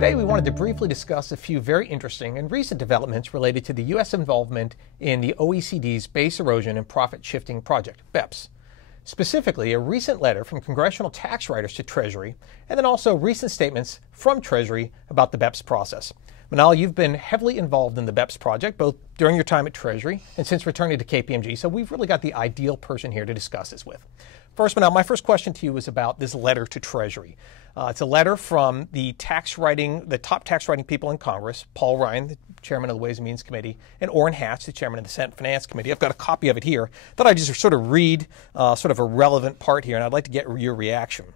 Today we wanted to briefly discuss a few very interesting and recent developments related to the U.S. involvement in the OECD's Base Erosion and Profit Shifting Project, BEPS. Specifically, a recent letter from congressional tax writers to Treasury, and then also recent statements from Treasury about the BEPS process. Manal, you've been heavily involved in the BEPS project, both during your time at Treasury and since returning to KPMG, so we've really got the ideal person here to discuss this with. First, Manal, my first question to you is about this letter to Treasury. It's a letter from the top tax writing people in Congress, Paul Ryan, the chairman of the Ways and Means Committee, and Orrin Hatch, the chairman of the Senate Finance Committee. I've got a copy of it here that I just sort of read sort of a relevant part here, and I'd like to get your reaction.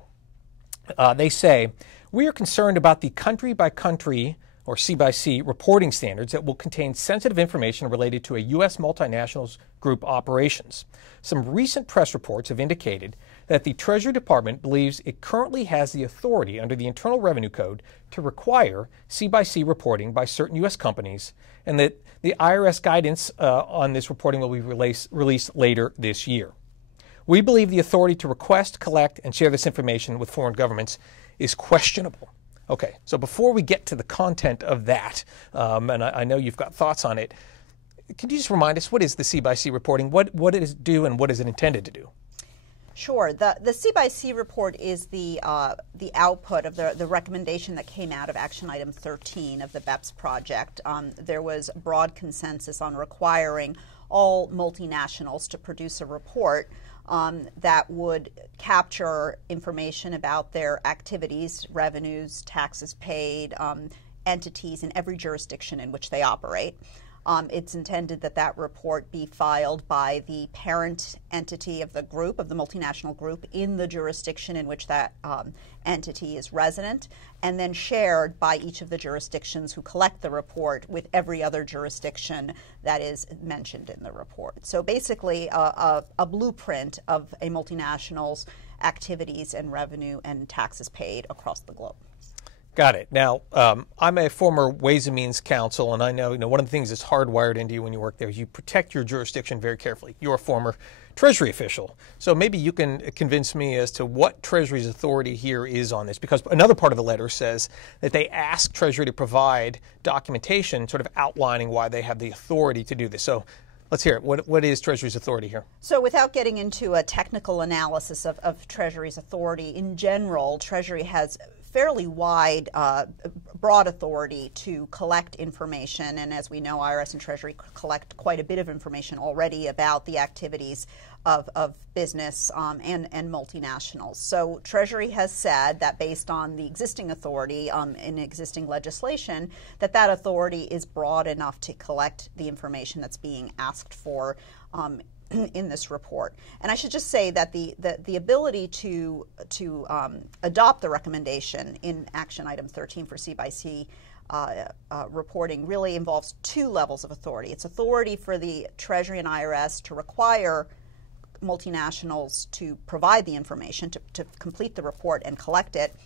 They say, "We are concerned about the country-by-country or C-by-C reporting standards that will contain sensitive information related to a U.S. multinationals group operations. Some recent press reports have indicated that the Treasury Department believes it currently has the authority under the Internal Revenue Code to require C-by-C reporting by certain U.S. companies, and that the IRS guidance on this reporting will be released later this year. We believe the authority to request, collect, and share this information with foreign governments is questionable." Okay, so before we get to the content of that, and I know you've got thoughts on it, could you just remind us, what is the C-by-C reporting? What does it do, and what is it intended to do? Sure. The C-by-C report is the output of the recommendation that came out of Action Item 13 of the BEPS project. There was broad consensus on requiring all multinationals to produce a report that would capture information about their activities, revenues, taxes paid, entities in every jurisdiction in which they operate. It's intended that that report be filed by the parent entity of the group, of the multinational group, in the jurisdiction in which that entity is resident, and then shared by each of the jurisdictions who collect the report with every other jurisdiction that is mentioned in the report. So basically a blueprint of a multinational's activities and revenue and taxes paid across the globe. Got it. Now, I'm a former Ways and Means counsel, and I know, one of the things that's hardwired into you when you work there is you protect your jurisdiction very carefully. You're a former Treasury official, so maybe you can convince me as to what Treasury's authority here is on this, because another part of the letter says that they ask Treasury to provide documentation sort of outlining why they have the authority to do this. So let's hear it. What is Treasury's authority here? So without getting into a technical analysis of Treasury's authority, in general, Treasury has fairly wide, broad authority to collect information, and as we know, IRS and Treasury collect quite a bit of information already about the activities of business and multinationals. So Treasury has said that based on the existing authority in existing legislation, that authority is broad enough to collect the information that's being asked for in this report. And I should just say that the ability to adopt the recommendation in Action Item 13 for C-by-C reporting really involves two levels of authority. It's authority for the Treasury and IRS to require multinationals to provide the information, to complete the report and collect it.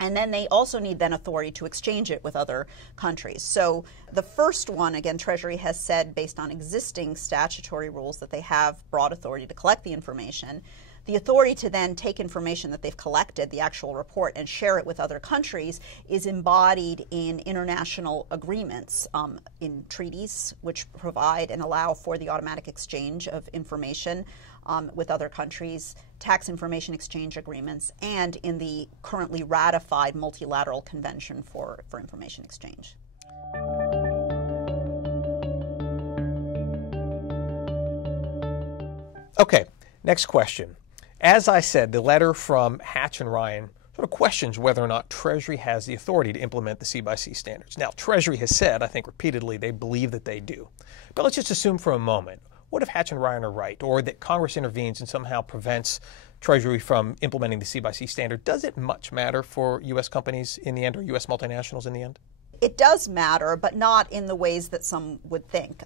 And then they also need then authority to exchange it with other countries. So the first one, again, Treasury has said based on existing statutory rules that they have broad authority to collect the information. The authority to then take information that they've collected, the actual report, and share it with other countries is embodied in international agreements, in treaties which provide and allow for the automatic exchange of information with other countries, tax information exchange agreements, and in the currently ratified multilateral convention for information exchange. Okay, next question. As I said, the letter from Hatch and Ryan sort of questions whether or not Treasury has the authority to implement the C-by-C standards. Now, Treasury has said, I think repeatedly, they believe that they do. But let's just assume for a moment, what if Hatch and Ryan are right, or that Congress intervenes and somehow prevents Treasury from implementing the C-by-C standard? Does it much matter for U.S. companies in the end, or U.S. multinationals in the end? It does matter, but not in the ways that some would think.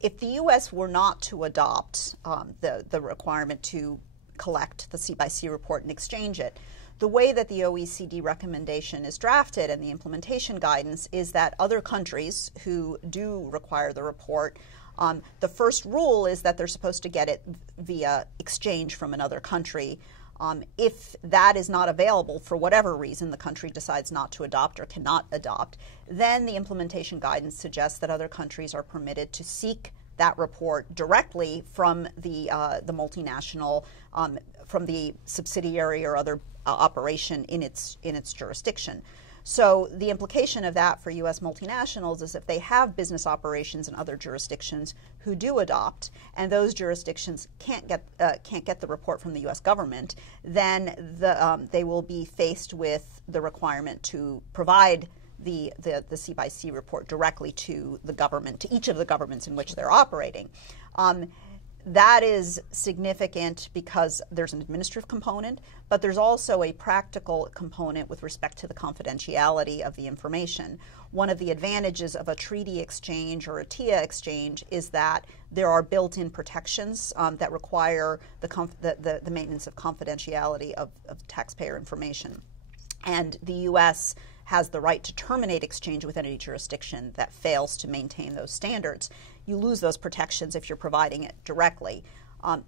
If the U.S. were not to adopt the requirement to collect the C-by-C report and exchange it, the way that the OECD recommendation is drafted and the implementation guidance is that other countries who do require the report, the first rule is that they're supposed to get it via exchange from another country. If that is not available for whatever reason, the country decides not to adopt or cannot adopt, then the implementation guidance suggests that other countries are permitted to seek that report directly from the multinational, from the subsidiary or other operation in its jurisdiction. So the implication of that for U.S. multinationals is if they have business operations in other jurisdictions who do adopt, and those jurisdictions can't get the report from the U.S. government, then they will be faced with the requirement to provide the C/C report directly to the government, to each of the governments in which they're operating. That is significant because there's an administrative component, but there's also a practical component with respect to the confidentiality of the information. One of the advantages of a treaty exchange or a TIA exchange is that there are built-in protections that require the maintenance of confidentiality of taxpayer information. And the U.S. has the right to terminate exchange with any jurisdiction that fails to maintain those standards. You lose those protections if you're providing it directly.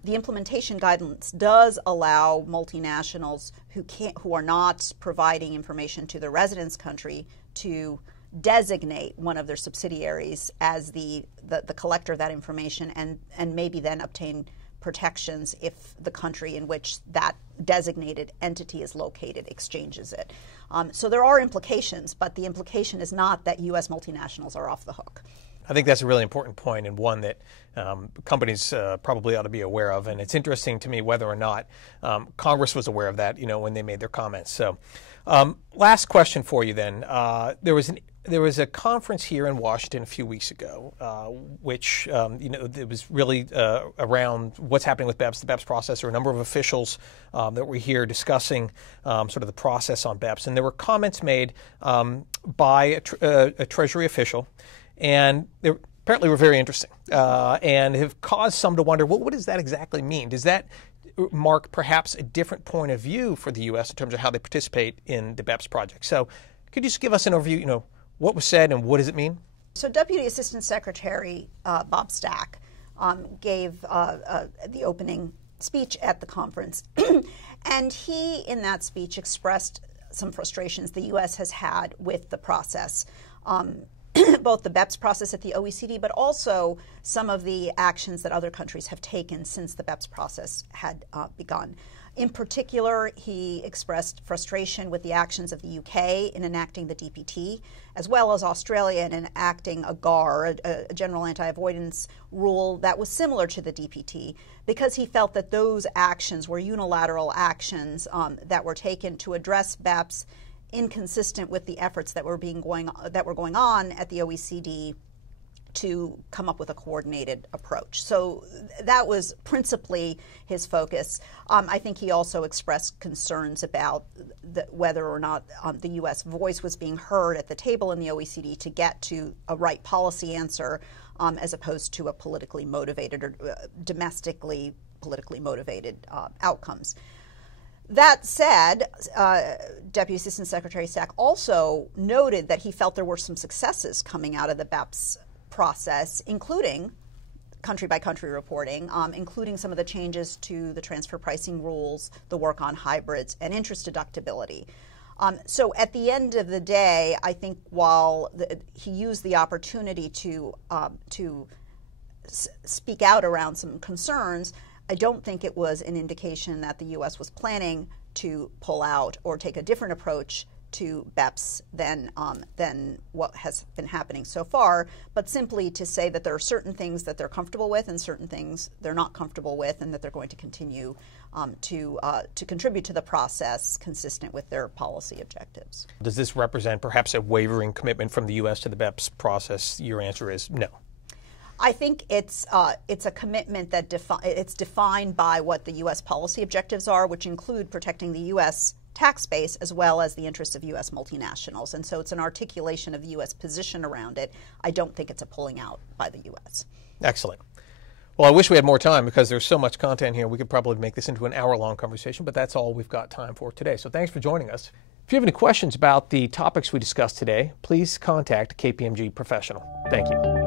The implementation guidance does allow multinationals who are not providing information to the residence country to designate one of their subsidiaries as the collector of that information and maybe then obtain protections if the country in which that designated entity is located exchanges it. So there are implications, but the implication is not that U.S. multinationals are off the hook. I think that's a really important point, and one that companies probably ought to be aware of. And it's interesting to me whether or not Congress was aware of that, when they made their comments. So, last question for you then. There was a conference here in Washington a few weeks ago, which it was really around what's happening with BEPS, the BEPS process. There were a number of officials that were here discussing sort of the process on BEPS, and there were comments made by a Treasury official. And they apparently were very interesting and have caused some to wonder, well, what does that exactly mean? Does that mark perhaps a different point of view for the U.S. in terms of how they participate in the BEPS project? So could you just give us an overview, what was said and what does it mean? So Deputy Assistant Secretary Bob Stack gave the opening speech at the conference. And he, in that speech, expressed some frustrations the U.S. has had with the process. Both the BEPS process at the OECD, but also some of the actions that other countries have taken since the BEPS process had begun. In particular, he expressed frustration with the actions of the UK in enacting the DPT, as well as Australia in enacting a GAR, a general anti-avoidance rule that was similar to the DPT, because he felt that those actions were unilateral actions that were taken to address BEPS inconsistent with the efforts that were going on at the OECD to come up with a coordinated approach. So that was principally his focus. I think he also expressed concerns about whether or not the U.S. voice was being heard at the table in the OECD to get to a right policy answer as opposed to a politically motivated or domestically politically motivated outcomes. That said, Deputy Assistant Secretary Stack also noted that he felt there were some successes coming out of the BEPS process, including country-by-country reporting, including some of the changes to the transfer pricing rules, the work on hybrids, and interest deductibility. So at the end of the day, I think while he used the opportunity to speak out around some concerns, I don't think it was an indication that the U.S. was planning to pull out or take a different approach to BEPS than what has been happening so far, but simply to say that there are certain things that they're comfortable with and certain things they're not comfortable with, and that they're going to continue to contribute to the process consistent with their policy objectives. Does this represent perhaps a wavering commitment from the U.S. to the BEPS process? Your answer is no. I think it's a commitment that it's defined by what the U.S. policy objectives are, which include protecting the U.S. tax base as well as the interests of U.S. multinationals. And so it's an articulation of the U.S. position around it. I don't think it's a pulling out by the U.S. Excellent. Well, I wish we had more time because there's so much content here. We could probably make this into an hour-long conversation, but that's all we've got time for today. So thanks for joining us. If you have any questions about the topics we discussed today, please contact KPMG Professional. Thank you.